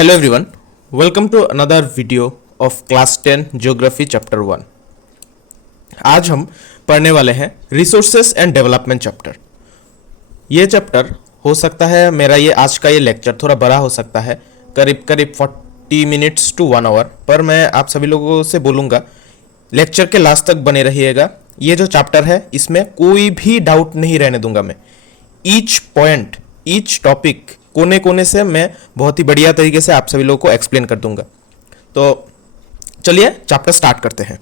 Hello everyone, welcome to another video of class 10 Geography chapter 1। आज हम पढ़ने वाले हैं रिसोर्सेस एंड डेवलपमेंट चैप्टर। ये चैप्टर हो सकता है मेरा ये आज का ये लेक्चर थोड़ा बड़ा हो सकता है, करीब 40 मिनट्स टू 1 आवर, पर मैं आप सभी लोगों से बोलूँगा लेक्चर के लास्ट तक बने रहिएगा। ये जो चैप्टर है इसमें कोई भी डाउट नहीं रहने दूंगा मैं। ईच पॉइंट, ईच टॉपिक कोने कोने से मैं बहुत ही बढ़िया तरीके से आप सभी लोगों को एक्सप्लेन कर दूंगा। तो चलिए चैप्टर स्टार्ट करते हैं,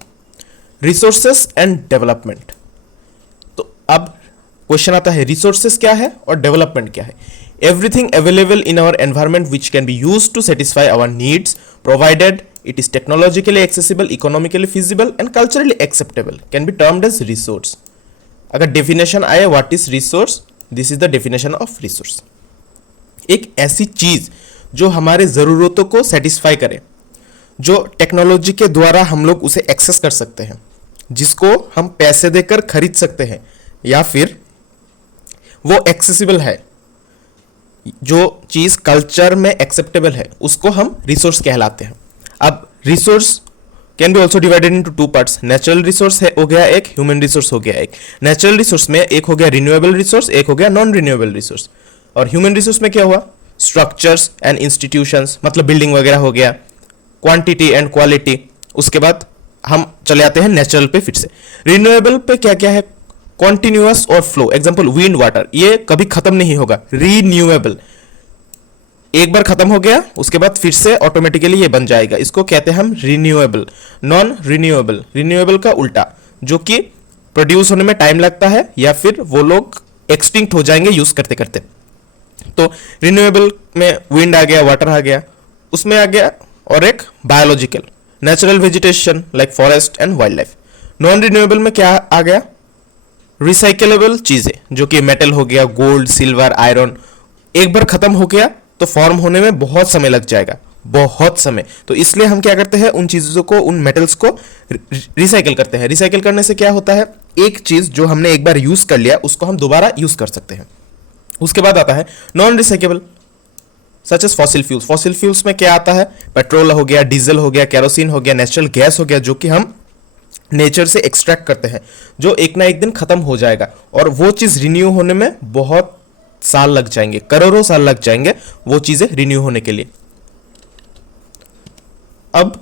रिसोर्सेस एंड डेवलपमेंट। तो अब क्वेश्चन आता है रिसोर्सेस क्या है और डेवलपमेंट क्या है। Everything available in our environment which can be used to satisfy our needs provided it is technologically accessible, economically feasible and culturally acceptable can be termed as resource। अगर definition आए what is resource, this is the definition of resource. एक ऐसी चीज जो हमारे जरूरतों को satisfy करे, जो टेक्नोलॉजी के द्वारा हम लोग उसे एक्सेस कर सकते हैं, जिसको हम पैसे देकर खरीद सकते हैं या फिर वो एक्सेसिबल है, जो चीज कल्चर में एक्सेप्टेबल है, उसको हम रिसोर्स कहलाते हैं। अब resource can be also divided into two parts. Natural resource है हो गया एक, ह्यूमन रिसोर्स हो गया एक। नेचुरल रिसोर्स में एक हो गया रिन्यूएबल रिसोर्स, एक हो गया नॉन रिन्यूएबल रिसोर्स। और ह्यूमन रिसोर्स में क्या हुआ, स्ट्रक्चर्स एंड इंस्टीट्यूशंस, मतलब बिल्डिंग वगैरह हो गया, क्वांटिटी एंड क्वालिटी। उसके बाद हम चले आते हैं नेचुरल पे फिर से। रिन्यूएबल पे क्या क्या है, कॉन्टिन्यूअस और फ्लो, एग्जाम्पल विंड वाटर, ये कभी खत्म नहीं होगा। रिन्यूएबल एक बार खत्म हो गया उसके बाद फिर से ऑटोमेटिकली ये बन जाएगा, इसको कहते हैं हम रिन्यूएबल। नॉन रिन्यूएबल, रिन्यूएबल का उल्टा, जो कि प्रोड्यूस होने में टाइम लगता है या फिर वो लोग एक्सटिंक्ट हो जाएंगे यूज करते करते। तो रिन्यूएबल में विंड आ गया, वाटर आ गया, उसमें आ गया और एक biological, natural vegetation like forest and wild life. Non renewable में क्या आ गया, रिसाइकलेबल चीजें, जो कि मेटल हो गया, गोल्ड, सिल्वर, आयरन। एक बार खत्म हो गया तो फॉर्म होने में बहुत समय लग जाएगा, बहुत समय। तो इसलिए हम क्या करते हैं, उन चीजों को, उन मेटल्स को रिसाइकल करते हैं। रिसाइकल करने से क्या होता है, एक चीज जो हमने एक बार यूज कर लिया उसको हम दोबारा यूज कर सकते हैं। उसके बाद आता है non recyclable such as fossil fuels. Fossil fuels में क्या आता है, पेट्रोल हो गया, डीजल हो गया, केरोसिन हो गया, नेचुरल गैस हो गया, जो कि हम नेचर से एक्सट्रैक्ट करते हैं, जो एक ना एक दिन खत्म हो जाएगा। और वो चीज रिन्यू होने में बहुत साल लग जाएंगे, करोड़ों साल लग जाएंगे वो चीजें रिन्यू होने के लिए। अब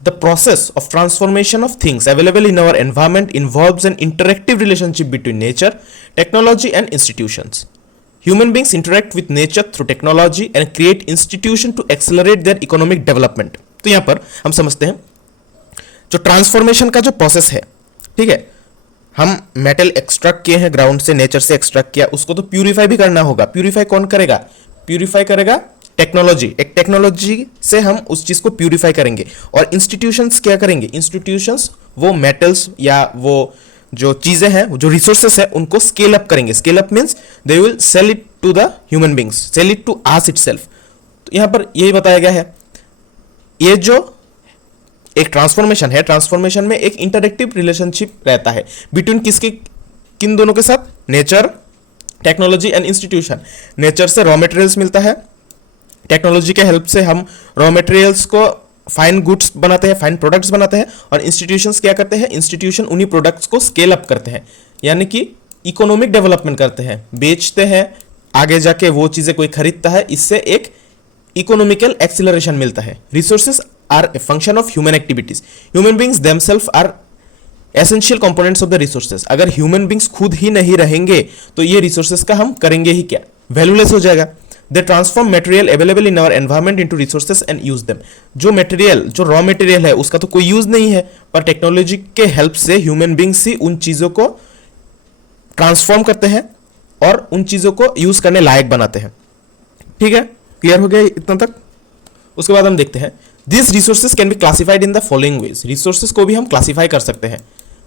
the process of transformation of things available in our environment involves an interactive relationship between nature, technology and institutions. Human beings interact with nature through technology and create institution to accelerate their economic development। तो यहां पर हम समझते हैं जो transformation का जो process है, ठीक है, हम मेटल एक्सट्रैक्ट किए हैं ग्राउंड से, नेचर से एक्सट्रैक्ट किया, उसको तो प्यूरिफाई भी करना होगा। प्यूरिफाई कौन करेगा, प्यूरिफाई करेगा टेक्नोलॉजी। एक टेक्नोलॉजी से हम उस चीज को प्यूरिफाई करेंगे। और इंस्टीट्यूशंस क्या करेंगे, इंस्टीट्यूशंस वो मेटल्स या वो जो चीजें हैं, जो रिसोर्सेस है, उनको स्केल अप करेंगे। Scale up means they will sell it to the human beings, sell it to us itself. तो यहां पर यही बताया गया है, ये जो एक ट्रांसफॉर्मेशन है, ट्रांसफॉर्मेशन में एक इंटरैक्टिव रिलेशनशिप रहता है बिटवीन किसके, किन दोनों के साथ, nature, technology and institution. Nature से रॉ मटेरियल्स मिलता है, टेक्नोलॉजी के हेल्प से हम रॉ मटेरियल्स को फाइन गुड्स बनाते हैं, फाइन प्रोडक्ट्स बनाते हैं। और इंस्टीट्यूशंस क्या करते हैं, इंस्टीट्यूशन उन्हीं प्रोडक्ट्स को स्केल अप करते हैं, यानी कि इकोनॉमिक डेवलपमेंट करते हैं, बेचते हैं, आगे जाके वो चीजें कोई खरीदता है, इससे एक इकोनॉमिकल एक्सीलरेशन मिलता है। Resources are a function of human activities. Human beings themselves are essential components of the resources. अगर ह्यूमन बींग्स खुद ही नहीं रहेंगे तो ये रिसोर्सेज का हम करेंगे ही क्या, वैल्यूलेस हो जाएगा। They transform material available in our environment into resources and use them। जो मटेरियल, जो रॉ मटेरियल है, उसका तो कोई यूज नहीं है, पर टेक्नोलॉजी के हेल्प से ह्यूमन बींग्स ही उन चीजों को ट्रांसफॉर्म करते हैं और उन चीजों को यूज करने लायक बनाते हैं। ठीक है, क्लियर हो गया इतना तक। उसके बाद हम देखते हैं this resources can be classified in the following veg. Resources को भी हम क्लासिफाई कर सकते हैं।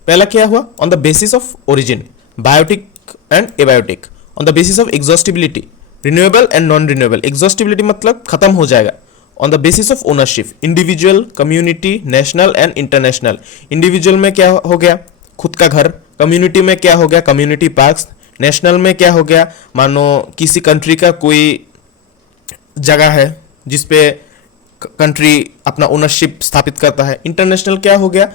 पहला क्या हुआ, on the basis of origin, biotic and abiotic. On the basis of exhaustibility, renewable and non renewable. Exhaustibility मतलब खत्म हो जाएगा। On the basis of ownership, individual, community, national and international. Individual में क्या हो गया, खुद का घर। कम्युनिटी में क्या हो गया, कम्युनिटी पार्क्स। नेशनल में क्या हो गया, मानो किसी कंट्री का कोई जगह है जिसपे कंट्री अपना ओनरशिप स्थापित करता है। इंटरनेशनल क्या हो गया?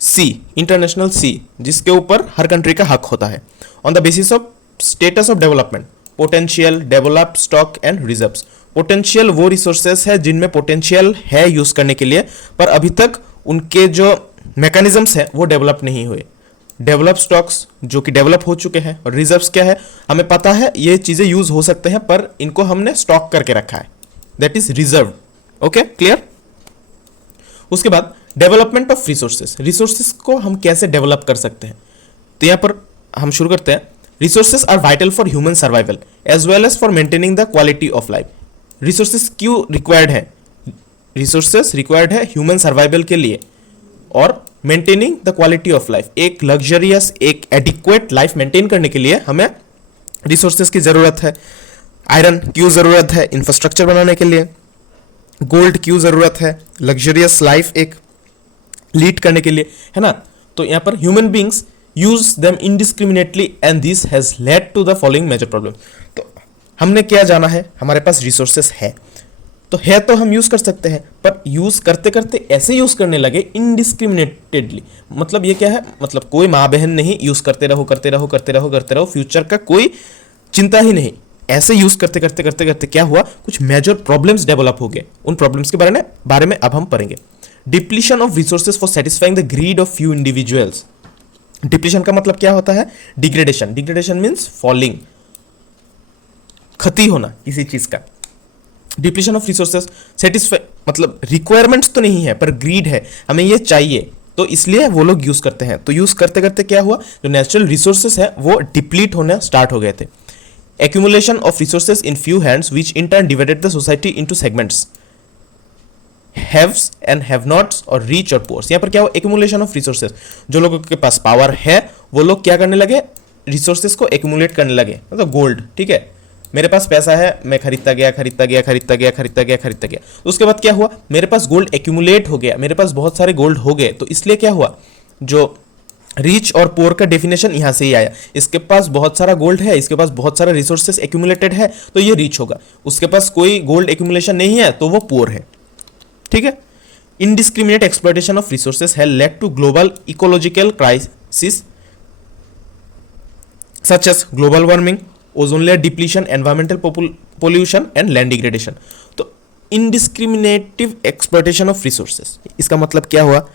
सी, इंटरनेशनल सी, जिसके ऊपर हर कंट्री का हक होता है। On the basis of status of development, potential, develop, stock and reserves. Potential वो रिसोर्सेस है जिनमें पोटेंशियल है यूज करने के लिए, पर अभी तक उनके जो मैकेनिज्म्स है वो डेवलप नहीं हुए। डेवलप स्टॉक्स जो कि डेवलप हो चुके हैं, और रिजर्व्स क्या है? हमें पता है ये चीजें यूज हो सकते हैं, पर इनको हमने स्टॉक करके रखा है, that is reserve. Okay, clear? उसके बाद डेवलपमेंट ऑफ रिसोर्सेस। रिसोर्सेस को हम कैसे डेवलप कर सकते हैं? तो यहां पर हम शुरू करते हैं। Resources are vital for human survival as well as for maintaining the quality of life. Resources क्यों रिक्वायर्ड है? रिसोर्सेस रिक्वायर्ड है ह्यूमन सर्वाइवल के लिए और maintaining the quality of life. एक लग्जरियस, एक एडिक्वेट लाइफ मेंटेन करने के लिए हमें रिसोर्सेस की जरूरत है। आयरन क्यों जरूरत है? इंफ्रास्ट्रक्चर बनाने के लिए। गोल्ड क्यों जरूरत है? लग्जरियस लाइफ एक लीड करने के लिए, है ना? तो यहां पर human beings use them indiscriminately and this has led to the following major problem. तो हमने क्या जाना है? हमारे पास रिसोर्सेस है तो हम यूज कर सकते हैं, पर यूज करते करते ऐसे यूज करने लगे इनडिस्क्रिमिनेटेडली। मतलब ये क्या है? मतलब कोई माँ बहन नहीं, यूज करते रहो करते रहो करते रहो करते रहो, फ्यूचर का कोई चिंता ही नहीं। ऐसे यूज करते करते करते करते क्या हुआ? कुछ मेजर प्रॉब्लम्स डेवलप हो गए। उन प्रॉब्लम्स के बारे में अब हम पढ़ेंगे। Depletion of resources for satisfying the greed of few individuals. Depletion का मतलब क्या होता है? डिग्रेडेशन। डिग्रेडेशन मीन्स फॉलिंग, क्षति होना किसी चीज का। डिप्लीशन ऑफ रिसोर्सेस, सेटिस्फाई मतलब रिक्वायरमेंट्स तो नहीं है पर ग्रीड है, हमें ये चाहिए, तो इसलिए वो लोग यूज करते हैं। तो यूज करते करते क्या हुआ? जो नेचुरल रिसोर्सेस है वो डिप्लीट होने स्टार्ट हो गए थे। Accumulation of resources in few hands which in turn divided the society into segments, haves and have nots और रिच और पुअर्स। यहां पर क्या हुआ? Accumulation of resources. जो लोगों के पास पावर है वो लोग क्या करने लगे? रिसोर्सेस को एक्यूमुलेट करने लगे। मतलब गोल्ड, ठीक है, मेरे पास पैसा है, मैं खरीदता गया खरीदता गया खरीदता गया खरीदता गया खरीदता गया। उसके बाद क्या हुआ? मेरे पास गोल्ड एक्यूमुलेट हो गया, मेरे पास बहुत सारे गोल्ड हो गए। तो इसलिए क्या हुआ? जो रिच और पुअर का डेफिनेशन यहां से ही आया। इसके पास बहुत सारा गोल्ड है, इसके पास बहुत सारा रिसोर्सेस एक्यूमुलेटेड है, तो ये रिच होगा। उसके पास कोई गोल्ड एक्यूमुलेशन नहीं है तो वो पुअर है, ठीक है। Indiscriminate exploitation of resources have led to global ecological crisis such as global warming, ozone layer depletion, environmental pollution and land degradation. तो इनडिस्क्रिमिनेटिव एक्सप्लॉयटेशन ऑफ रिसोर्सेस, इसका मतलब क्या हुआ?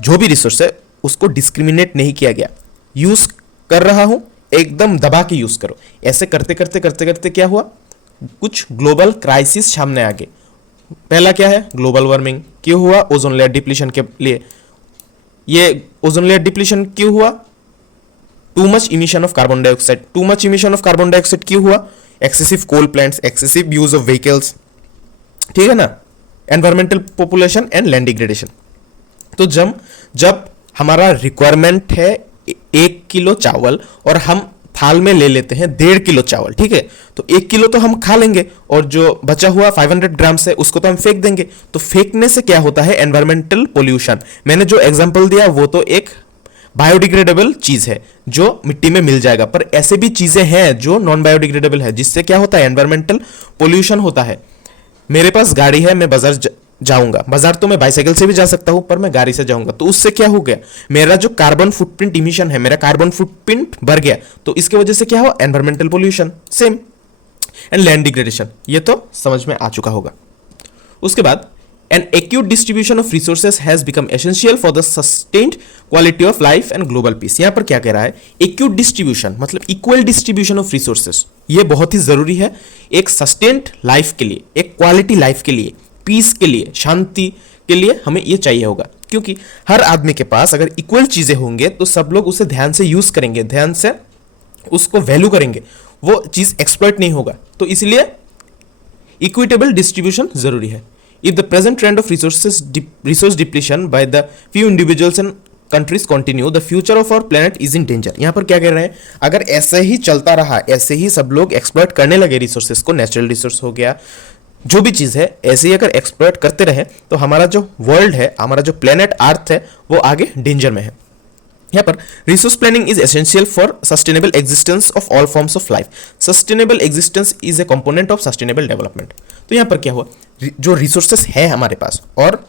जो भी रिसोर्स है उसको डिस्क्रिमिनेट नहीं किया गया। यूज कर रहा हूं, एकदम दबा के यूज करो। ऐसे करते करते करते करते क्या हुआ? कुछ ग्लोबल क्राइसिस सामने आ गए। पहला क्या है? Global warming. क्यों हुआ? ओजोन लेयर डिप्लीशन के लिए। ये ओजोन लेयर डिप्लीशन क्यों हुआ? Too much emission of carbon dioxide. Too much emission of carbon dioxide क्यों हुआ? Excessive coal plants, excessive use of vehicles, ठीक है ना। Environmental population and land degradation. तो जब हमारा रिक्वायरमेंट है 1 किलो चावल और हम थाल में ले लेते हैं 1.5 किलो चावल, ठीक है, तो 1 किलो तो हम खा लेंगे और जो बचा हुआ 500 ग्राम से उसको तो हम फेंक देंगे। तो फेंकने से क्या होता है? Environmental pollution. मैंने जो एग्जांपल दिया वो तो एक बायोडिग्रेडेबल चीज है जो मिट्टी में मिल जाएगा, पर ऐसे भी चीजें हैं जो नॉन बायोडिग्रेडेबल है, जिससे क्या होता है? एनवायरमेंटल पोल्यूशन होता है। मेरे पास गाड़ी है, मैं बाजार जाऊंगा, बाजार तो मैं बाइसाइकिल से भी जा सकता हूं, पर मैं गाड़ी से जाऊंगा, तो उससे क्या हो गया? मेरा जो कार्बन फुटप्रिंट इमिशन है, मेरा कार्बन फुटप्रिंट बढ़ गया। तो इसके वजह से क्या हुआ? Environmental pollution. Same and land degradation, ये तो समझ में आ चुका होगा। उसके बाद an acute distribution of resources has become essential for the sustained quality of life and global peace। यहां पर क्या कह रहा है? acute distribution मतलब equal distribution of resources, ये बहुत ही जरूरी है एक सस्टेन्ड लाइफ के लिए, एक क्वालिटी लाइफ के लिए, पीस के लिए, शांति के लिए हमें ये चाहिए होगा। क्योंकि हर आदमी के पास अगर इक्वल चीजें होंगे तो सब लोग उसे ध्यान से यूज करेंगे, ध्यान से उसको वैल्यू करेंगे, वो चीज एक्सप्लॉइट नहीं होगा। तो इसलिए इक्विटेबल डिस्ट्रीब्यूशन जरूरी है। If the present trend of resource depletion by the few individuals and countries continue, the future of our planet is in danger। यहाँ पर क्या कह रहे हैं? अगर ऐसे ही चलता रहा, ऐसे ही सब लोग एक्सप्लॉइट करने लगे रिसोर्सेस को, नेचुरल रिसोर्स हो गया, जो भी चीज है, ऐसे ही अगर एक्सप्लॉइट करते रहे तो हमारा जो वर्ल्ड है, हमारा जो प्लेनेट अर्थ है, वो आगे डेंजर में है। यहाँ पर resource planning is essential for sustainable existence of all forms of life. Sustainable existence is a component of sustainable development. तो यहाँ पर क्या हुआ, जो रिसोर्सेस है हमारे पास और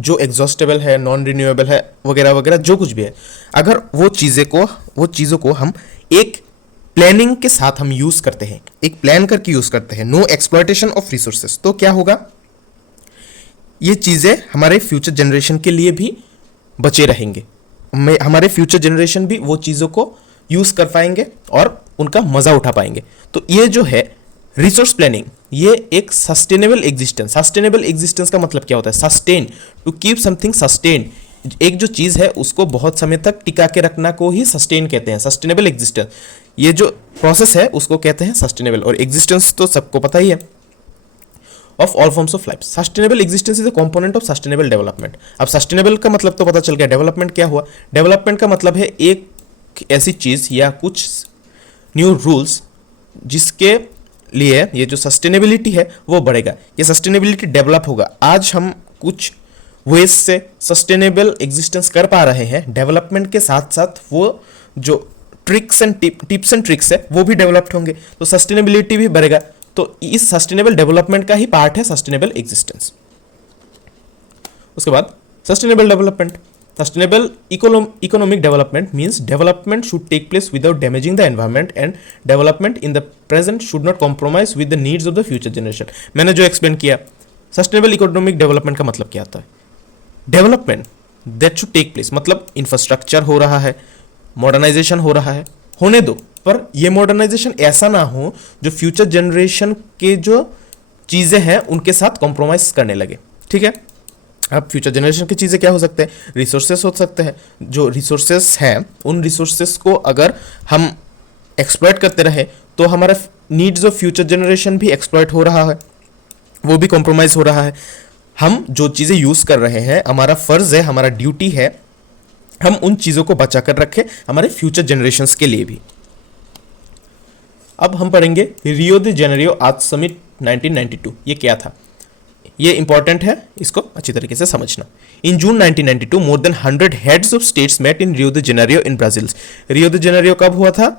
जो एग्जॉस्टेबल है, नॉन रिन्यूएबल है, वगैरह वगैरह जो कुछ भी है, अगर वो चीज़ों को हम एक प्लानिंग के साथ हम यूज करते हैं, एक प्लान करके यूज करते हैं, नो एक्सप्लॉयटेशन ऑफ रिसोर्सेस, तो क्या होगा, ये चीज़ें हमारे फ्यूचर जनरेशन के लिए भी बचे रहेंगे। हमारे फ्यूचर जनरेशन भी वो चीज़ों को यूज कर पाएंगे और उनका मजा उठा पाएंगे। तो ये जो है रिसोर्स प्लानिंग, ये एक सस्टेनेबल एग्जिस्टेंस का मतलब क्या होता है, sustain, to keep something sustain. एक जो चीज़ है उसको बहुत समय तक टिका के रखना को ही सस्टेन कहते हैं, सस्टेनेबल एग्जिस्टेंस। ये जो प्रोसेस है उसको कहते हैं सस्टेनेबल, और एग्जिस्टेंस तो सबको पता ही है, of all forms of life. Sustainable existence is a component of sustainable development. अब सस्टेनेबल का मतलब तो पता चल गया, डेवलपमेंट क्या हुआ, डेवलपमेंट का मतलब है एक ऐसी चीज़ या कुछ न्यू रूल्स जिसके लिए ये जो सस्टेनेबिलिटी है वो बढ़ेगा, ये सस्टेनेबिलिटी डेवलप होगा। आज हम कुछ वेज से सस्टेनेबल एग्जिस्टेंस कर पा रहे हैं, डेवलपमेंट के साथ साथ वो जो tricks and tips and tricks है वो भी डेवलप्ड होंगे, तो सस्टेनेबिलिटी भी बढ़ेगा। तो इस सस्टेनेबल डेवलपमेंट का ही पार्ट है सस्टेनेबल एग्जिस्टेंस। उसके बाद sustainable development, sustainable economic development means development should take place without damaging the environment and development in the present should not compromise with the needs of the future generation. मैंने जो explain किया, sustainable economic development का मतलब क्या आता है, development that should take place, मतलब infrastructure हो रहा है, मॉडर्नाइजेशन हो रहा है, होने दो, पर ये मॉडर्नाइजेशन ऐसा ना हो जो फ्यूचर जनरेशन के जो चीज़ें हैं उनके साथ कॉम्प्रोमाइज करने लगे। ठीक है, अब फ्यूचर जनरेशन की चीज़ें क्या हो सकते हैं, रिसोर्सेस हो सकते हैं। जो रिसोर्सेस हैं उन रिसोर्सेस को अगर हम एक्सप्लॉइट करते रहे तो हमारा नीड्स ऑफ फ्यूचर जनरेशन भी एक्सप्लॉइट हो रहा है, वो भी कॉम्प्रोमाइज हो रहा है। हम जो चीज़ें यूज़ कर रहे हैं, हमारा फ़र्ज़ है, हमारा ड्यूटी है, हम उन चीज़ों को बचा कर रखें हमारे फ्यूचर जनरेशन्स के लिए भी। अब हम पढ़ेंगे रियो द जेनेरियो आर्थ समिट 1992। ये क्या था, ये इंपॉर्टेंट है, इसको अच्छी तरीके से समझना। In June 1992 more than 100 heads of states met in Rio de Janeiro in Brazil. Rio de Janeiro कब हुआ था,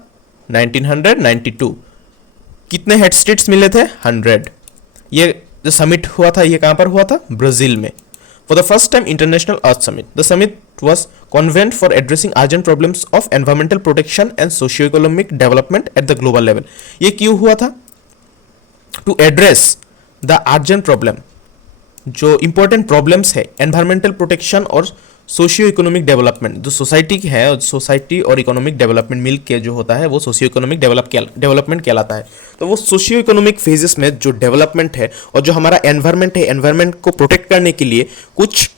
1992। कितने हेड स्टेट्स मिले थे, 100। ये जो समिट हुआ था ये कहाँ पर हुआ था, ब्राजील में। For the first time international earth summit, the summit was convened for addressing urgent problems of environmental protection and socio-economic development at the global level। ये क्यों हुआ था, to address the urgent problem, जो important problems है environmental protection और socio economic development, जो society की है, सोसाइटी और इकोनॉमिक डेवलपमेंट मिल के जो होता है वो सोशियो इकोनॉमिक डेवलपमेंट कहलाता है। तो वो सोशियो इकोनॉमिक फेजेस में जो डेवलपमेंट है और जो हमारा एनवायरनमेंट है, एनवायरनमेंट को प्रोटेक्ट करने के लिए कुछ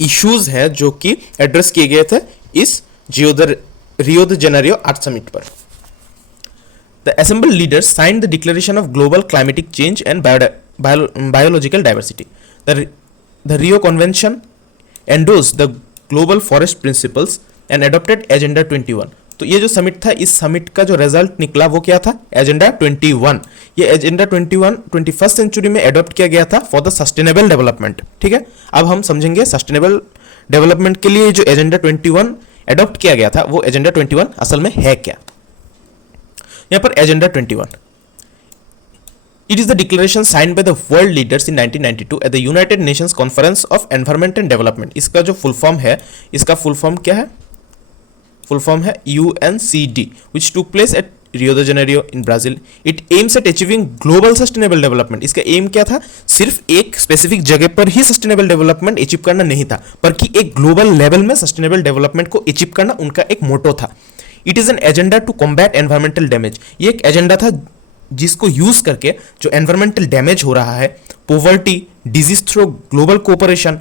इश्यूज है जो कि एड्रेस किए गए थे इस रियो द जेनेरियो आर्थ समिट पर। The assembled leaders signed the declaration of global climatic change and biological diversity. The Rio convention endorsed the global forest principles and adopted agenda 21। तो ये जो समिट था, इस समिट का जो रिजल्ट निकला वो क्या था, एजेंडा 21। ये एजेंडा 21 21st सेंचुरी में अडॉप्ट किया गया था फॉर द सस्टेनेबल डेवलपमेंट। ठीक है, अब हम समझेंगे सस्टेनेबल डेवलपमेंट के लिए जो एजेंडा 21 अडॉप्ट किया गया था वो एजेंडा 21 असल में है क्या। यहाँ पर agenda 21, it is the declaration signed by the world leaders in 1992 at the United Nations Conference of Environment and Development। इसका जो फुल फॉर्म है, इसका फुल फॉर्म क्या है, फुल फॉर्म है UNCD, which took place at Rio de Janeiro in Brazil। It aims at achieving global sustainable development। इसका M क्या था, सिर्फ एक स्पेसिफिक जगह पर ही सस्टेनेबल डेवलपमेंट अचीव करना नहीं था, बल्कि एक ग्लोबल लेवल में सस्टेनेबल डेवलपमेंट को अचीव करना उनका एक मोटो था। It is an agenda to combat environmental damage. ये एक एजेंडा था जिसको यूज करके जो एनवायरमेंटल डैमेज हो रहा है, poverty, disease through global cooperation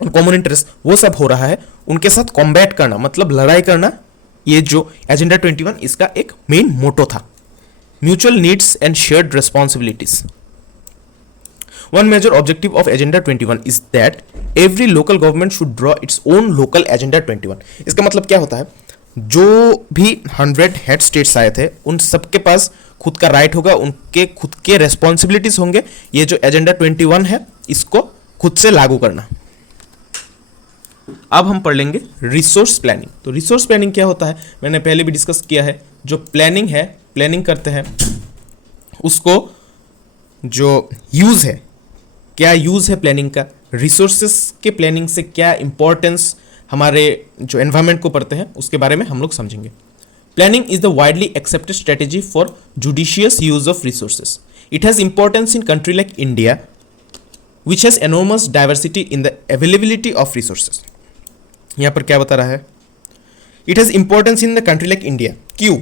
और कॉमन इंटरेस्ट, वो सब हो रहा है, उनके साथ कॉम्बैट करना, मतलब लड़ाई करना, ये जो एजेंडा 21 इसका एक मेन मोटो था। Mutual needs and shared responsibilities. One major objective of Agenda 21 is that every local government should draw its own local Agenda 21। इसका मतलब क्या होता है, जो भी 100 हेड स्टेट्स आए थे उन सबके पास खुद का राइट होगा, उनके खुद के रेस्पॉन्सिबिलिटीज होंगे, ये जो एजेंडा 21 है इसको खुद से लागू करना। अब हम पढ़ लेंगे रिसोर्स प्लानिंग। तो रिसोर्स प्लानिंग क्या होता है, मैंने पहले भी डिस्कस किया है। जो प्लानिंग है, प्लानिंग करते हैं उसको जो यूज़ है, क्या यूज़ है प्लानिंग का, रिसोर्सेस के प्लानिंग से क्या इंपॉर्टेंस हमारे जो एनवायरनमेंट को पढ़ते हैं उसके बारे में हम लोग समझेंगे। Planning is the widely accepted strategy for judicious use of resources. It has importance in country like India which has enormous diversity in the availability of resources. यहाँ पर क्या बता रहा है, it has importance in the country like India. क्यों?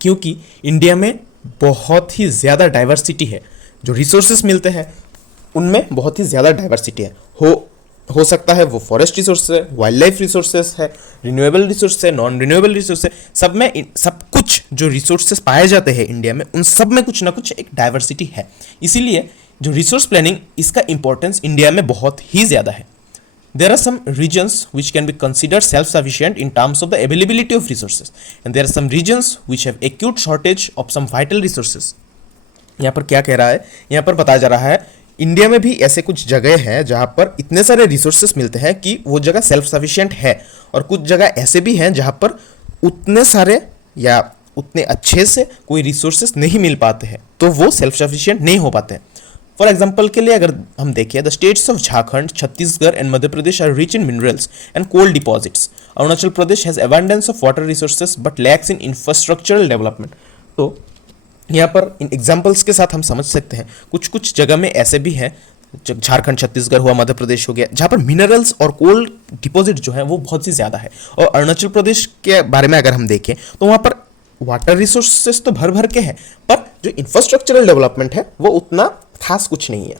क्योंकि India में बहुत ही ज़्यादा डाइवर्सिटी है, जो रिसोर्सेस मिलते हैं उनमें बहुत ही ज़्यादा डाइवर्सिटी है। हो सकता है वो फॉरेस्ट रिसोर्स है, वाइल्ड लाइफ रिसोर्सेस है, रिन्यूएबल रिसोर्स है, नॉन रिन्यूएबल रिसोर्स है, सब में सब कुछ जो रिसोर्सेस पाए जाते हैं इंडिया में उन सब में कुछ ना कुछ एक डाइवर्सिटी है। इसीलिए जो रिसोर्स प्लानिंग, इसका इंपॉर्टेंस इंडिया में बहुत ही ज़्यादा है। There are some regions which can be considered self-sufficient in terms of the availability of resources, and there are some regions which have acute shortage of some vital resources. यहाँ पर क्या कह रहा है, यहाँ पर बताया जा रहा है इंडिया में भी ऐसे कुछ जगह हैं जहाँ पर इतने सारे रिसोर्सेस मिलते हैं कि वो जगह सेल्फ सफिशिएंट है, और कुछ जगह ऐसे भी हैं जहाँ पर उतने सारे या उतने अच्छे से कोई रिसोर्सेस नहीं मिल पाते हैं, तो वो सेल्फ सफिशिएंट नहीं हो पाते हैं। फॉर एग्जाम्पल के लिए अगर हम देखें, the states of Jharkhand, Chhattisgarh and Madhya Pradesh are rich in minerals and coal deposits. Arunachal Pradesh has abundance of water resources but lacks in infrastructural development. तो यहाँ पर इन एग्जाम्पल्स के साथ हम समझ सकते हैं कुछ कुछ जगह में ऐसे भी हैं, झारखंड, छत्तीसगढ़ हुआ, मध्य प्रदेश हो गया, जहाँ पर मिनरल्स और कोल डिपॉजिट जो है वो बहुत ही ज़्यादा है। और अरुणाचल प्रदेश के बारे में अगर हम देखें तो वहाँ पर वाटर रिसोर्सेज तो भर भर के हैं, पर जो इंफ्रास्ट्रक्चरल डेवलपमेंट है वो उतना खास कुछ नहीं है।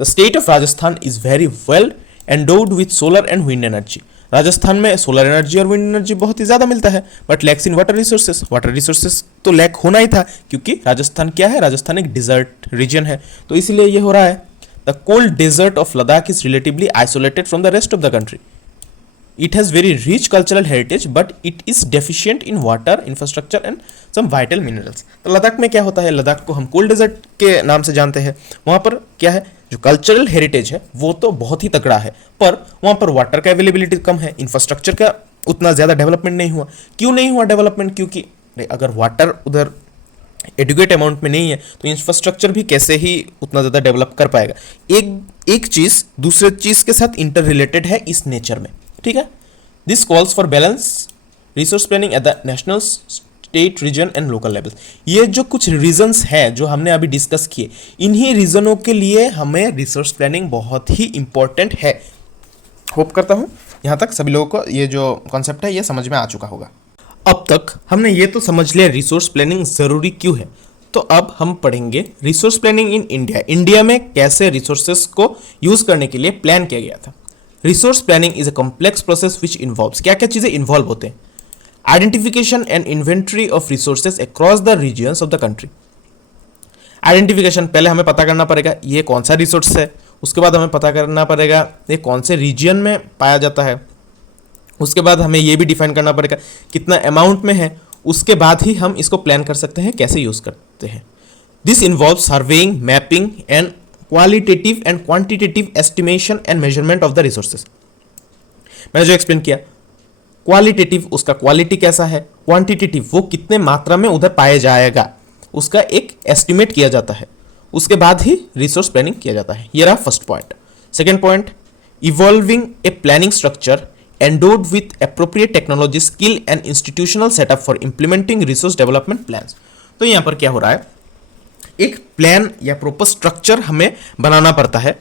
The state of Rajasthan is very well endowed with solar and wind energy. Rajasthan में सोलर एनर्जी और विंड एनर्जी बहुत ही ज़्यादा मिलता है, but lacks in water resources. Water resources तो लैक होना ही था, क्योंकि राजस्थान क्या है, राजस्थान एक डिजर्ट रीजन है, तो इसीलिए ये हो रहा है। The cold desert of Ladakh is relatively isolated from the rest of the country. It has very rich cultural heritage, but it is deficient in water, infrastructure and some vital minerals. तो लद्दाख में क्या होता है, लद्दाख को हम कोल्ड डेजर्ट के नाम से जानते हैं। वहाँ पर क्या है, जो कल्चरल हेरिटेज है वो तो बहुत ही तगड़ा है, पर वहाँ पर वाटर का अवेलेबिलिटी कम है, इंफ्रास्ट्रक्चर का उतना ज़्यादा डेवलपमेंट नहीं हुआ। क्यों नहीं हुआ डेवलपमेंट? क्योंकि अगर वाटर उधर एडुकेट अमाउंट में नहीं है तो इंफ्रास्ट्रक्चर भी कैसे ही उतना ज़्यादा डेवलप कर पाएगा। एक चीज़ दूसरे चीज़ के साथ इंटर रिलेटेड है इस नेचर में, ठीक है। This calls for balance resource planning at the national, state, region and local level. ये जो कुछ रीजन्स हैं जो हमने अभी डिस्कस किए, इन्हीं रीजनों के लिए हमें रिसोर्स प्लानिंग बहुत ही इंपॉर्टेंट है। होप करता हूँ यहाँ तक सभी लोगों को ये जो कॉन्सेप्ट है ये समझ में आ चुका होगा। अब तक हमने ये तो समझ लिया रिसोर्स प्लानिंग ज़रूरी क्यों है, तो अब हम पढ़ेंगे resource planning in India. India में कैसे रिसोर्सेस को यूज़ करने के लिए प्लान किया गया था। Resource planning is a complex process which involves, क्या क्या चीज़ें इन्वॉल्व होते हैं। Identification and inventory of resources across the regions of the country. Identification, पहले हमें पता करना पड़ेगा ये कौन सा रिसोर्स है, उसके बाद हमें पता करना पड़ेगा ये कौन से रीजन में पाया जाता है, उसके बाद हमें ये भी डिफाइन करना पड़ेगा कितना अमाउंट में है, उसके बाद ही हम इसको प्लान कर सकते हैं कैसे यूज़ करते हैं। This involve surveying, mapping and qualitative and quantitative estimation and measurement of the resources. मैंने जो एक्सप्लेन किया, क्वालिटेटिव उसका क्वालिटी कैसा है, क्वांटिटेटिव वो कितने मात्रा में उधर पाया जाएगा उसका एक एस्टिमेट किया जाता है, उसके बाद ही रिसोर्स प्लानिंग किया जाता है। ये रहा first point. Second point, evolving a planning structure endowed with appropriate technology, skill and institutional setup for implementing resource development plans। तो यहाँ पर क्या हो रहा है, एक प्लान या प्रॉपर स्ट्रक्चर हमें बनाना पड़ता है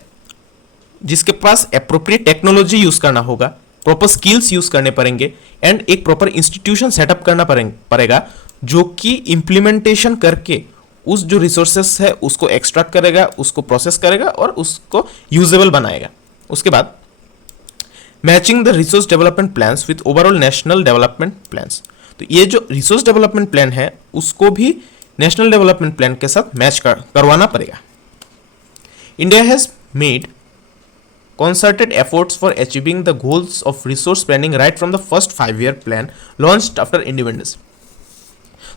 जिसके पास एप्रोप्रिएट टेक्नोलॉजी यूज करना होगा, प्रॉपर स्किल्स यूज करने पड़ेंगे एंड एक प्रॉपर इंस्टीट्यूशन सेटअप करना पड़ेगा जो कि इम्प्लीमेंटेशन करके उस जो रिसोर्सेस है उसको एक्सट्रैक्ट करेगा, उसको प्रोसेस करेगा और उसको यूजेबल बनाएगा। उसके बाद matching the resource development plans with overall national development plans. तो ये जो रिसोर्स डेवलपमेंट प्लान है उसको भी नेशनल डेवलपमेंट प्लान के साथ मैच करवाना पड़ेगा। India has made concerted efforts for achieving the goals of resource planning right from the first 5-year plan launched after independence।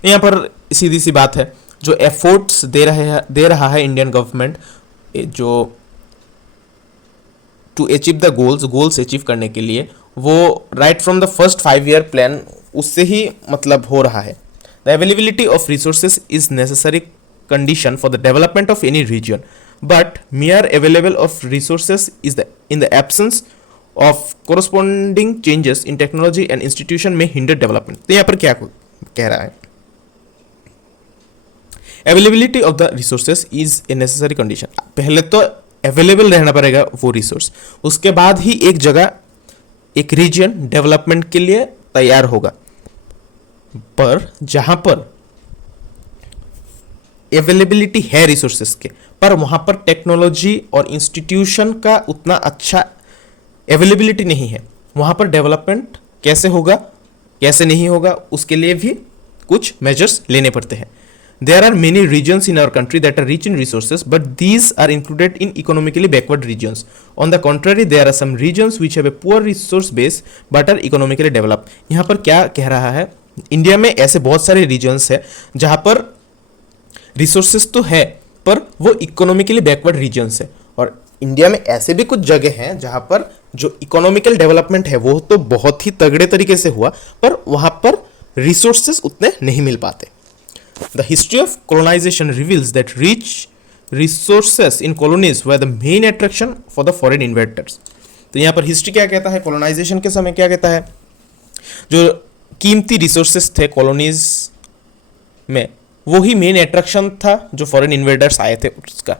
यहाँ पर सीधी सी बात है, जो एफर्ट्स दे रहा है इंडियन गवर्नमेंट, जो to achieve the goals achieve करने के लिए वो right from the first 5 year plan उससे ही मतलब हो रहा है. The availability of resources is necessary condition for the development of any region, but mere available of resources is in the absence of corresponding changes in technology and institution may hinder development. तो यहाँ पर क्या कह रहा है? Availability of the resources is a necessary condition. पहले तो available रहना पड़ेगा वो रिसोर्स, उसके बाद ही एक जगह एक रीजन डेवलपमेंट के लिए तैयार होगा. पर जहां पर अवेलेबिलिटी है रिसोर्सेज के, पर वहां पर टेक्नोलॉजी और इंस्टीट्यूशन का उतना अच्छा अवेलेबिलिटी नहीं है, वहां पर डेवलपमेंट कैसे होगा कैसे नहीं होगा उसके लिए भी कुछ मेजर्स लेने पड़ते हैं. There are many regions in our country that are rich in resources but these are included in economically backward regions. On the contrary there are some regions which have a poor resource base but are economically develop. यहाँ पर क्या कह रहा है? India में ऐसे बहुत सारे रीजन्स है जहां पर रिसोर्सेज तो है पर वो इकोनॉमिकली बैकवर्ड रीजन्स है, और इंडिया में ऐसे भी कुछ जगह हैं जहां पर जो इकोनॉमिकल डेवलपमेंट है वो तो बहुत ही तगड़े तरीके से हुआ पर वहां पर रिसोर्सेज उतने नहीं मिल पाते. The history of colonization reveals that rich resources in colonies were the main attraction for the foreign investors. तो यहाँ पर हिस्ट्री क्या कहता है? कोलोनाइजेशन के समय क्या कहता है? जो कीमती रिसोर्सेज थे कॉलोनीज में वो ही मेन अट्रैक्शन था जो फॉरेन इन्वेडर्स आए थे उसका.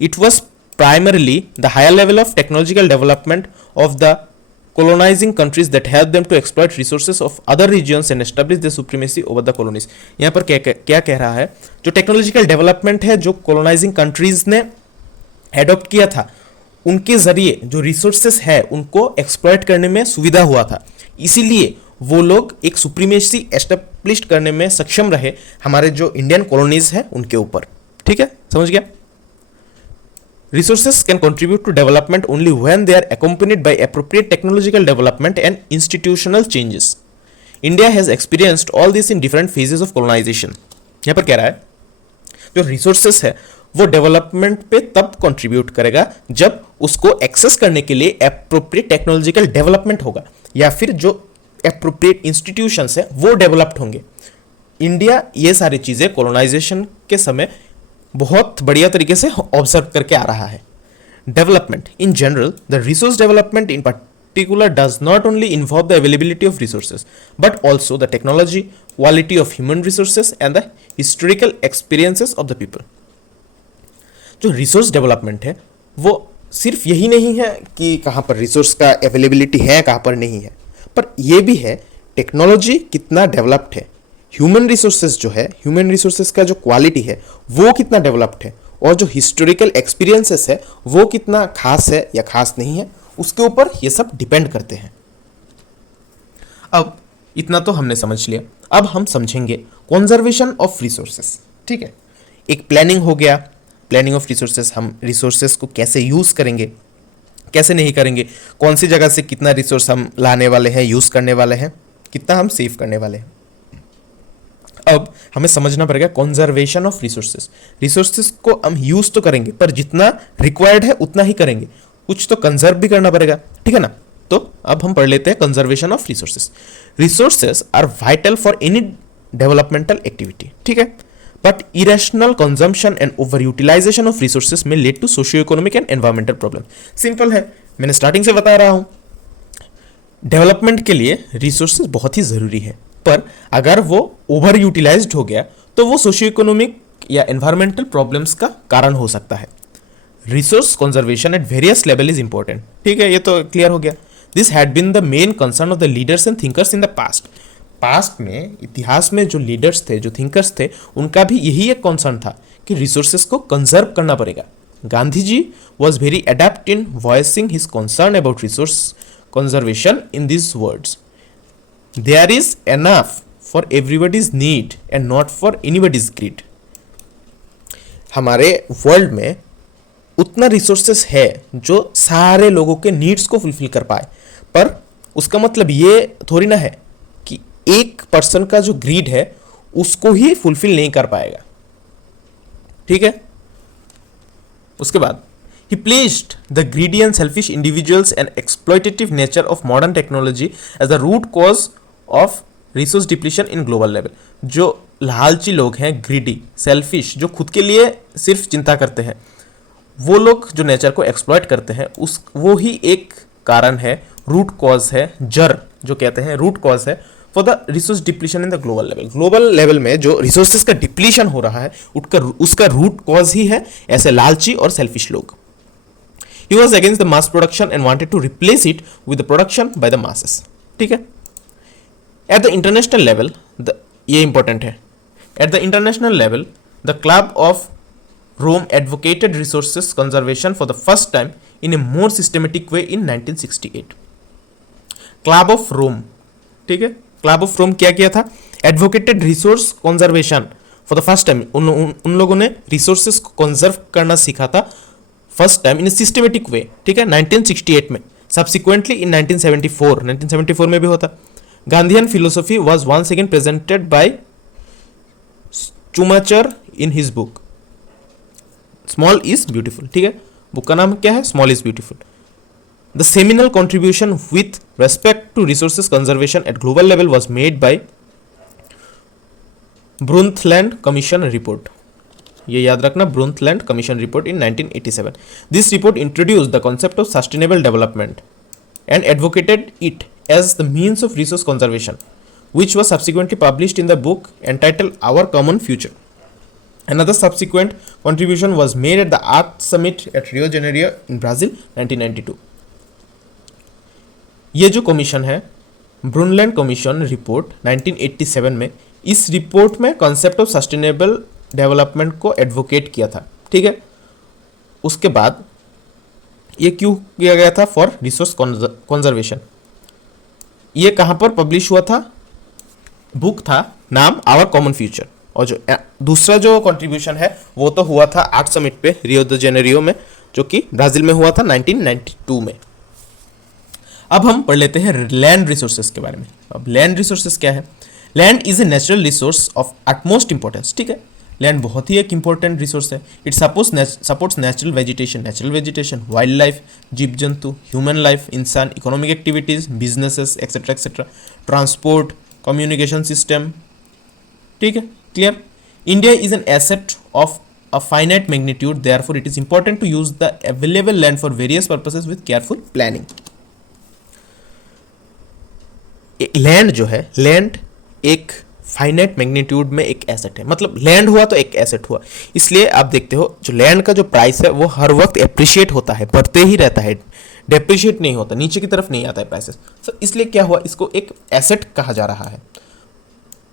It was primarily the higher level of technological development of the colonizing countries that help them to exploit resources of other regions and establish their supremacy over the colonies. यहाँ पर क्या कह रहा है? जो टेक्नोलॉजिकल डेवलपमेंट है जो colonizing countries ने एडॉप्ट किया था उनके जरिए जो रिसोर्सेस है उनको एक्सप्लॉइट करने में सुविधा हुआ था, इसीलिए वो लोग एक सुप्रीमेसी एस्टेब्लिश करने में सक्षम रहे हमारे जो इंडियन कॉलोनीज है उनके ऊपर. ठीक है, समझ गया? Resources can contribute to development only when they are accompanied by appropriate technological development and institutional changes. India has experienced all this in different phases of colonization. यहाँ पर कह रहा है जो resources है वो डेवलपमेंट पे तब कंट्रीब्यूट करेगा जब उसको एक्सेस करने के लिए appropriate technological development होगा या फिर जो appropriate institutions है वो डेवलप्ड होंगे. इंडिया ये सारी चीज़ें colonization के समय बहुत बढ़िया तरीके से ऑब्जर्व करके आ रहा है. Development in general, the resource development in particular does not only involve the availability of resources but also the technology, quality of human resources and the historical experiences of the people. जो resource development है वो सिर्फ यही नहीं है कि कहाँ पर रिसोर्स का अवेलेबिलिटी है कहाँ पर नहीं है, पर यह भी है टेक्नोलॉजी कितना डेवलप्ड है, ह्यूमन रिसोर्सेज जो है, ह्यूमन रिसोर्सेज का जो क्वालिटी है वो कितना डेवलप्ड है, और जो हिस्टोरिकल एक्सपीरियंसेस है वो कितना खास है या खास नहीं है, उसके ऊपर ये सब डिपेंड करते हैं. अब इतना तो हमने समझ लिया, अब हम समझेंगे कंजर्वेशन ऑफ रिसोर्सेज. ठीक है, एक प्लानिंग हो गया, प्लानिंग ऑफ रिसोर्सेज, हम रिसोर्सेज को कैसे यूज़ करेंगे कैसे नहीं करेंगे, कौन सी जगह से कितना रिसोर्स हम लाने वाले हैं, यूज़ करने वाले हैं, कितना हम सेव करने वाले हैं. अब हमें समझना पड़ेगा कंजर्वेशन ऑफ रिसोर्सेज. रिसोर्सेज को हम यूज तो करेंगे पर जितना रिक्वायर्ड है उतना ही करेंगे, कुछ तो कंजर्व भी करना पड़ेगा. ठीक है ना? तो अब हम पढ़ लेते हैं conservation of resources. Resources are vital for any developmental activity. ठीक है, but irrational consumption and over utilisation of resources may lead to socio economic and environmental problem. Simple है, मैंने स्टार्टिंग से बता रहा हूं डेवलपमेंट के लिए रिसोर्सेज बहुत ही जरूरी है, पर अगर वो ओवर यूटिलाइज्ड हो गया तो वो सोशियो इकोनॉमिक या एनवायरमेंटल प्रॉब्लम्स का कारण हो सकता है. Resource conservation at various level is important. ठीक है, ये तो क्लियर हो गया. This had been the main concern of the leaders and thinkers in the past. Past में, इतिहास में जो लीडर्स थे, जो थिंकर्स थे, उनका भी यही एक कंसर्न था कि रिसोर्सेज को कंजर्व करना पड़ेगा. Gandhi ji was very adept in voicing his concern about resource conservation in this words. There is enough for everybody's need and not for anybody's greed. हमारे वर्ल्ड में उतना रिसोर्सेस है जो सारे लोगों के नीड्स को फुलफिल कर पाए, पर उसका मतलब ये थोड़ी ना है कि एक पर्सन का जो ग्रीड है उसको ही फुलफिल नहीं कर पाएगा. ठीक है, उसके बाद He placed the greedy and selfish individuals and exploitative nature of modern technology as the root cause of resource depletion in global level. जो लालची लोग हैं, ग्रीडी, सेल्फिश, जो खुद के लिए सिर्फ चिंता करते हैं, वो लोग जो नेचर को एक्सप्लॉइट करते हैं, उस वो ही एक कारण है, रूट कॉज है, जड़ जो कहते हैं रूट कॉज है for the resource depletion in the global level. Global level में जो रिसोर्सेज का डिप्लीशन हो रहा है उसका रूट कॉज ही है ऐसे लालची और सेल्फिश लोग. He was against the mass production and wanted to replace it with the production by the masses. ठीक है. At the international level, ये important है. At the international level, the Club of Rome advocated resources conservation for the first time in a more systematic way in 1968. Club of Rome, ठीक है. Club of Rome क्या किया था? Advocated resource conservation for the first time. उन लोगों ने resources को conserve करना सीखा था first time in a systematic way. ठीक है, 1968 में. सब्सिक्वेंटली इन 1974 में भी होता. Gandhian philosophy was once again presented by Schumacher in his book small is beautiful. ठीक है, बुक का नाम क्या है? Small is beautiful. The seminal contribution with respect to resources conservation at global level was made by Brundtland commission report. ये याद रखना, Brundtland commission report in 1987. This report introduced the concept of sustainable development and advocated it as the means of resource conservation, which was subsequently published in the book entitled Our Common Future. Another subsequent contribution was made at the Art Summit at Rio de Janeiro in Brazil 1992. ये जो commission है, ब्रुनलैंड commission report 1987 में, इस report में concept of sustainable development को advocate किया था. ठीक है, उसके बाद ये क्यों किया गया था? For resource conservation. ये कहाँ पर पब्लिश हुआ था? बुक था नाम आवर कॉमन फ्यूचर. और जो दूसरा जो कंट्रीब्यूशन है वो तो हुआ था आर्ट समिट पे रियो द जेनेरियो में, जो कि ब्राजील में हुआ था 1992 में. अब हम पढ़ लेते हैं लैंड रिसोर्सेज के बारे में. अब लैंड रिसोर्सेज क्या है? Land is a natural resource of utmost importance. ठीक है, लैंड बहुत ही एक इंपॉर्टेंट रिसोर्स है. It supports natural vegetation, wild life, जीव जंतु, ह्यूमन लाइफ, इंसान, economic activities, businesses etcetera, transport, communication system. ठीक है, clear. India is an asset of a finite magnitude, therefore it is important to use the available land for various purposes with careful planning. Land जो है, land एक finite magnitude में एक asset है. मतलब land हुआ तो एक एसेट हुआ. इसलिए आप देखते हो जो लैंड का जो प्राइस है वो हर वक्त एप्रिशिएट होता है, बढ़ते ही रहता है, डेप्रिशिएट नहीं होता, नीचे की तरफ नहीं आता है प्राइसेस. तो इसलिए क्या हुआ, इसको एक एसेट कहा जा रहा है.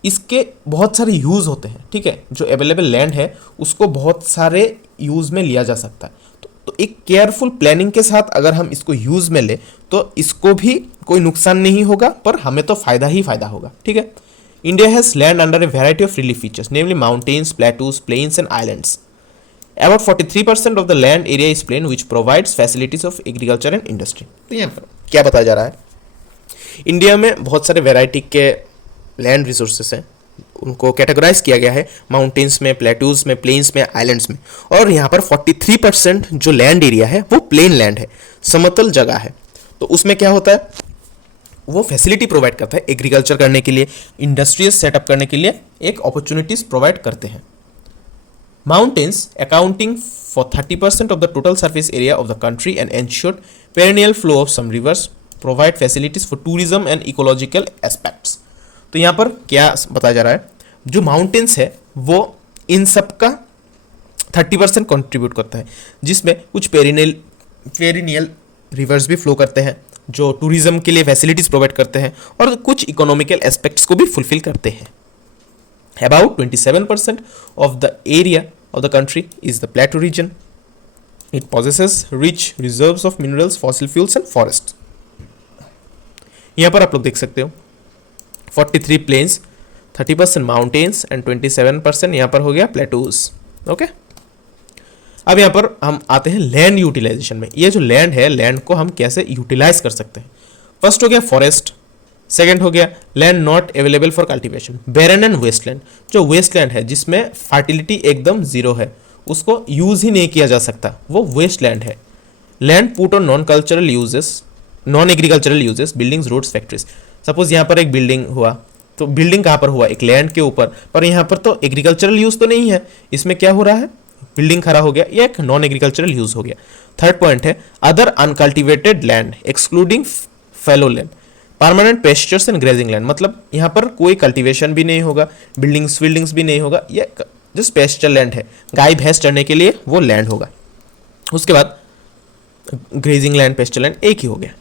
इसके बहुत सारे यूज़ होते हैं. ठीक है, जो अवेलेबल लैंड है उसको बहुत सारे यूज़ में लिया जा सकता है. तो एक केयरफुल प्लानिंग के साथ अगर हम इसको यूज़ में ले तो इसको भी कोई नुकसान नहीं होगा, पर हमें तो फ़ायदा ही फ़ायदा होगा. ठीक है. India has land under a variety of relief features, namely mountains, plateaus, plains and islands. About 43% of the land area is plain, which provides facilities of agriculture and industry. तो यहाँ पर क्या बताया जा रहा है? इंडिया में बहुत सारे वैरायटी के लैंड रिसोर्सेस हैं, उनको कैटेगराइज किया गया है माउंटेन्स में, प्लेटूज में, प्लेन्स में, आइलैंड्स में. और यहाँ पर 43% जो लैंड एरिया है वो प्लेन लैंड है, समतल जगह है. तो उसमें क्या होता है, वो फैसिलिटी प्रोवाइड करता है एग्रीकल्चर करने के लिए, इंडस्ट्रीज सेटअप करने के लिए एक अपॉर्चुनिटीज प्रोवाइड करते हैं. Mountains accounting for 30% of the total surface area of the country and ensured perennial flow of some rivers, provide facilities for tourism and ecological aspects. तो यहाँ पर क्या बताया जा रहा है, जो माउंटेन्स है वो इन सब का 30% कॉन्ट्रीब्यूट करता है, जिसमें कुछ पेरिनियल रिवर्स भी फ्लो करते हैं जो टूरिज्म के लिए फैसिलिटीज प्रोवाइड करते हैं और कुछ इकोनॉमिकल एस्पेक्ट्स को भी फुलफिल करते हैं. About 27% of the area of the country is the plateau region. It possesses rich reserves of minerals, fossil fuels and forests. यहाँ पर आप लोग देख सकते हो 43 plains, 30% mountains and 27% यहाँ पर हो गया plateaus. ओके. अब यहाँ पर हम आते हैं लैंड यूटिलाइजेशन में. ये जो लैंड है, लैंड को हम कैसे यूटिलाइज कर सकते हैं. फर्स्ट हो गया फॉरेस्ट, सेकंड हो गया land not available for cultivation, barren and wasteland. जो वेस्टलैंड है जिसमें फर्टिलिटी एकदम जीरो है, उसको यूज ही नहीं किया जा सकता, वो वेस्टलैंड है. Land put on non agricultural uses, buildings, roads, factories. Suppose यहाँ पर एक बिल्डिंग हुआ, तो बिल्डिंग कहाँ पर हुआ? एक लैंड के ऊपर, पर यहाँ पर तो एग्रीकल्चरल यूज तो नहीं है, इसमें क्या हो रहा है? बिल्डिंग खड़ा हो गया, ये एक नॉन एग्रीकल्चरल यूज हो गया। थर्ड पॉइंट है other uncultivated land excluding fallow land, permanent pastures and grazing land, मतलब यहाँ पर कोई कल्टीवेशन भी नहीं होगा, बिल्डिंग्स भी नहीं होगा, ये जस्ट पेस्चर लैंड है, गाय भैंस चरने के लिए वो लैंड होगा। उसके बाद ग्रेजिंग लैंड, पेस्चर लैंड एक ही हो गया।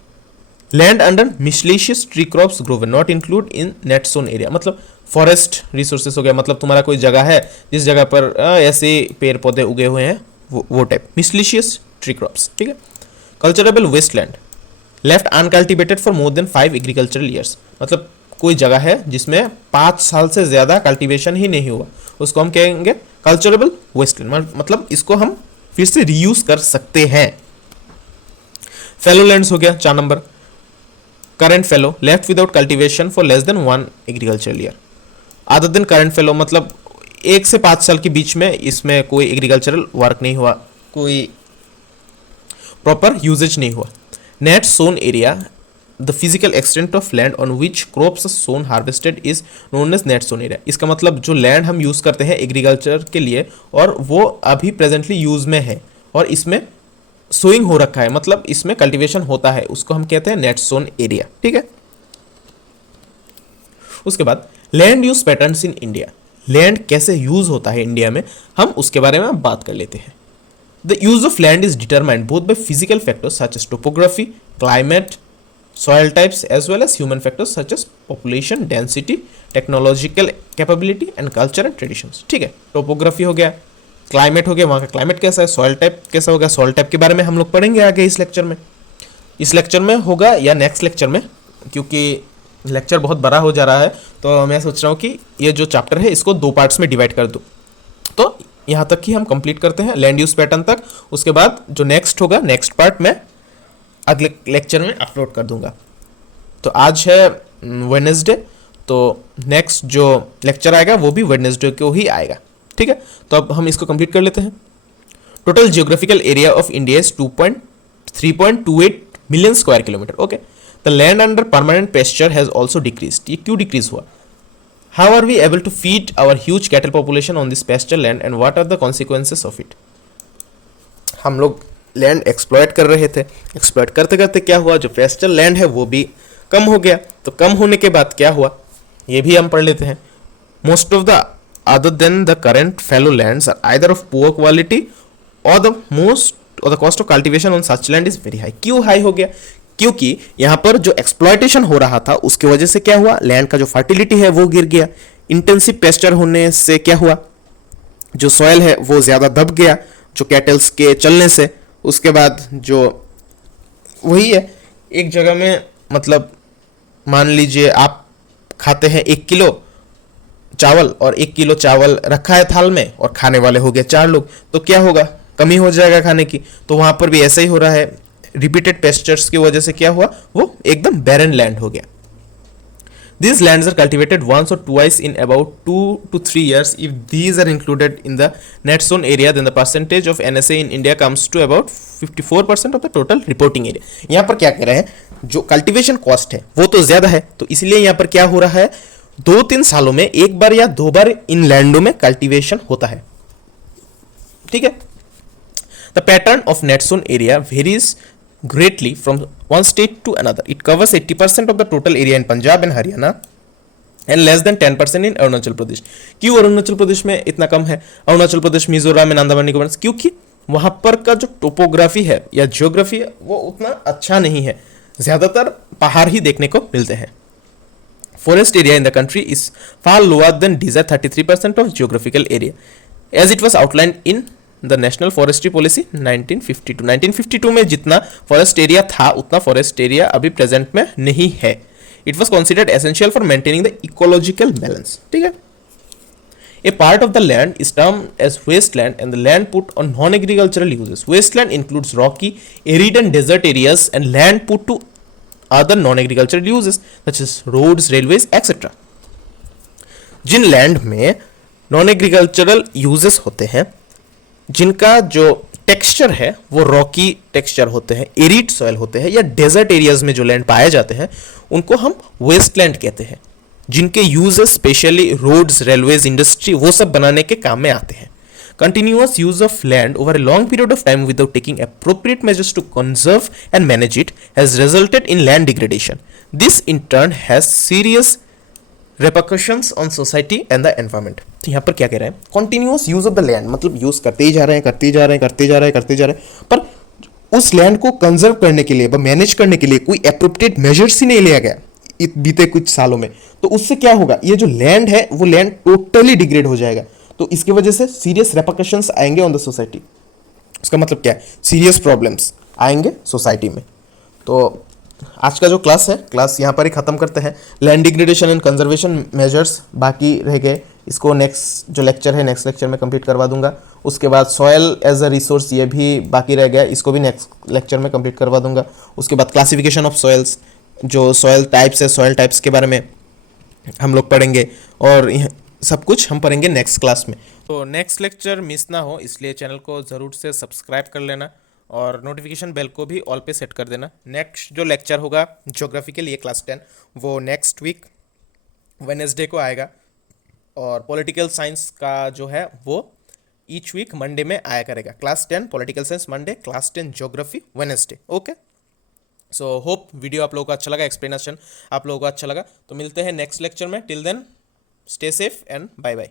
Land under miscellaneous tree crops grove not include in net sown area, मतलब फॉरेस्ट रिसोर्सेस हो गया, मतलब तुम्हारा कोई जगह है जिस जगह पर ऐसे पेड़ पौधे उगे हुए हैं, वो टाइप मिसलेशियस ट्री क्रॉप्स, ठीक है। Culturable waste land left uncultivated for more than 5 agricultural years, मतलब कोई जगह है जिसमें 5 साल से ज्यादा कल्टीवेशन ही नहीं हुआ, उसको हम कहेंगे कल्चरेबल वेस्टलैंड, मतलब इसको हम फिर से रीयूज कर सकते हैं। फेलो लैंड्स हो गया 4 number. Current fellow left without cultivation for less than 1 agricultural year, other than current fellow, मतलब 1 से 5 साल के बीच में इसमें कोई एग्रीकल्चरल वर्क नहीं हुआ, कोई प्रॉपर यूजेज नहीं हुआ। Net sown area the physical extent of land on which crops sown harvested is known as net sown area, इसका मतलब जो लैंड हम यूज करते हैं एग्रीकल्चर के लिए और वो अभी प्रेजेंटली यूज में है और इसमें सोइंग हो रखा है, मतलब इसमें कल्टीवेशन होता है, उसको हम कहते हैं नेट सोन एरिया, ठीक है। उसके बाद land use patterns in India, land कैसे यूज होता है इंडिया में, हम उसके बारे में बात कर लेते हैं। The use of land is determined both by physical factors such as topography, climate, soil types as well as human factors such as population density, technological capability and culture and traditions, ठीक है। Topography हो गया, climate हो गया, वहाँ का climate कैसा है, सॉइल टाइप कैसा होगा, सॉइल टाइप के बारे में हम लोग पढ़ेंगे आगे इस लेक्चर में, होगा या नेक्स्ट लेक्चर में, क्योंकि लेक्चर बहुत बड़ा हो जा रहा है, तो मैं सोच रहा हूँ कि ये जो चैप्टर है इसको 2 पार्ट्स में डिवाइड कर दूँ। तो यहाँ तक ही हम कंप्लीट करते हैं लैंड यूज पैटर्न तक, उसके बाद जो नेक्स्ट होगा, नेक्स्ट पार्ट में अगले लेक्चर में अपलोड कर दूंगा। तो आज है वेडनेसडे, तो नेक्स्ट जो लेक्चर आएगा वो भी वेडनेसडे को ही आएगा, ठीक है। तो अब हम इसको कंप्लीट कर लेते हैं। Total geographical area of India is 3.28 million square kilometer, okay. The land under permanent pasture has also decreased, ये क्यों डिक्रीज हुआ? How are we able to feed our huge cattle population on this pasture land and what are the consequences of it? हम लोग land exploit कर रहे थे, exploit करते करते क्या हुआ, जो पेस्चर लैंड है वो भी कम हो गया, तो कम होने के बाद क्या हुआ ये भी हम पढ़ लेते हैं। Most of the other than the current fallow lands are either of poor quality और the cost of cultivation on such land is very high. क्यों हाई हो गया? क्योंकि यहाँ पर जो एक्सप्लॉयटेशन हो रहा था उसकी वजह से क्या हुआ, लैंड का जो फर्टिलिटी है वो गिर गया। इंटेंसिव पेस्चर होने से क्या हुआ, जो सॉइल है वो ज्यादा दब गया, जो कैटल्स के चलने से। उसके बाद जो वही है, एक जगह में मतलब मान लीजिए आप खाते हैं 1 किलो चावल और 1 किलो चावल रखा है थाल में और खाने वाले हो गए 4 लोग, तो क्या होगा, कमी हो जाएगा खाने की। तो वहां पर भी ऐसा ही हो रहा है, रिपीटेड पेस्चर्स की वजह से क्या हुआ, वो एकदम बैरन लैंड हो गया। These lands are cultivated once or twice in about 2 to 3 years. If these are included in the net zone area, then the percentage of NSA in India comes to about 54% of the total reporting area. यहाँ पर क्या कह रहे हैं, जो cultivation cost है वो तो ज्यादा है, तो इसलिए यहाँ पर क्या हो रहा है, 2-3 सालों में 1 बार या 2 बार इन लैंडों में कल्टीवेशन होता है, ठीक है। The pattern of net zone area varies greatly from one state to another. It covers 80% of the total area in Punjab and Haryana and less than 10% in Arunachal Pradesh. क्यों अरुणाचल प्रदेश में इतना कम है, अरुणाचल प्रदेश, मिजोरम एंड अंडमान निकोबार? क्योंकि वहां पर का जो टोपोग्राफी है या जियोग्राफी है वो उतना अच्छा नहीं है, ज्यादातर पहाड़ ही देखने को मिलते हैं। Forest area in the country is far lower than desired 33% of geographical area as it was outlined in the national forestry policy 1952 में जितना फॉरेस्ट एरिया था उतना फॉरेस्ट एरिया अभी प्रेजेंट में नहीं है। It was considered essential for maintaining the ecological balance, ठीक है। A part of the land is termed as wasteland and the land put on non agricultural uses. Wasteland includes rocky, arid and desert areas and land put to other non agricultural uses such as roads, railways etcetera. जिन land में non agricultural uses होते हैं, जिनका जो texture है वो Rocky texture होते हैं, एरिड सॉइल होते हैं, या डेजर्ट एरियाज में जो लैंड पाए जाते हैं उनको हम वेस्टलैंड कहते हैं, जिनके uses specially roads, railways, industry वो सब बनाने के काम में आते हैं. Continuous use of land over a long period of time without taking appropriate measures to conserve and manage it has resulted in land degradation. This in turn has serious repercussions on society and the environment. तो यहाँ पर क्या कह रहे हैं, continuous use of the land, मतलब use करते ही जा रहे हैं, करते ही जा रहे हैं, करते जा रहे हैं, करते जा रहे हैं, पर उस लैंड को कंजर्व करने के लिए, मैनेज करने के लिए कोई अप्रोप्रिएट मेजर्स ही नहीं लिया गया बीते कुछ सालों में. तो उससे क्या होगा, ये जो लैंड है वो लैंड टोटली डिग्रेड हो जाएगा. तो इसकी वजह से सीरियस रेपरकशंस आएंगे ऑन द सोसाइटी. उसका मतलब क्या है, सीरियस प्रॉब्लम्स आएंगे सोसाइटी में. तो आज का जो क्लास है, क्लास यहाँ पर ही ख़त्म करते हैं. Land degradation and conservation measures बाकी रह गए, इसको नेक्स्ट जो लेक्चर है नेक्स्ट लेक्चर में कंप्लीट करवा दूंगा. उसके बाद सॉयल एज अ रिसोर्स ये भी बाकी रह गया, इसको भी नेक्स्ट लेक्चर में कंप्लीट करवा दूंगा. उसके बाद क्लासिफिकेशन ऑफ सॉयल्स, जो सॉयल टाइप्स है, सॉयल टाइप्स के बारे में हम लोग पढ़ेंगे, और सब कुछ हम पढ़ेंगे नेक्स्ट क्लास में. तो नेक्स्ट लेक्चर मिस ना हो इसलिए चैनल को ज़रूर से सब्सक्राइब कर लेना और नोटिफिकेशन बेल को भी ऑल पे सेट कर देना. नेक्स्ट जो लेक्चर होगा ज्योग्राफी के लिए क्लास 10 वो नेक्स्ट वीक वेडनेसडे को आएगा, और पॉलिटिकल साइंस का जो है वो ईच वीक मंडे में आया करेगा. Class 10 political science Monday, class 10 geography Wednesday. Okay, so hope video आप लोगों को अच्छा लगा, एक्सप्लेनेशन आप लोगों को अच्छा लगा. तो मिलते हैं नेक्स्ट लेक्चर में. Till then stay safe and bye bye.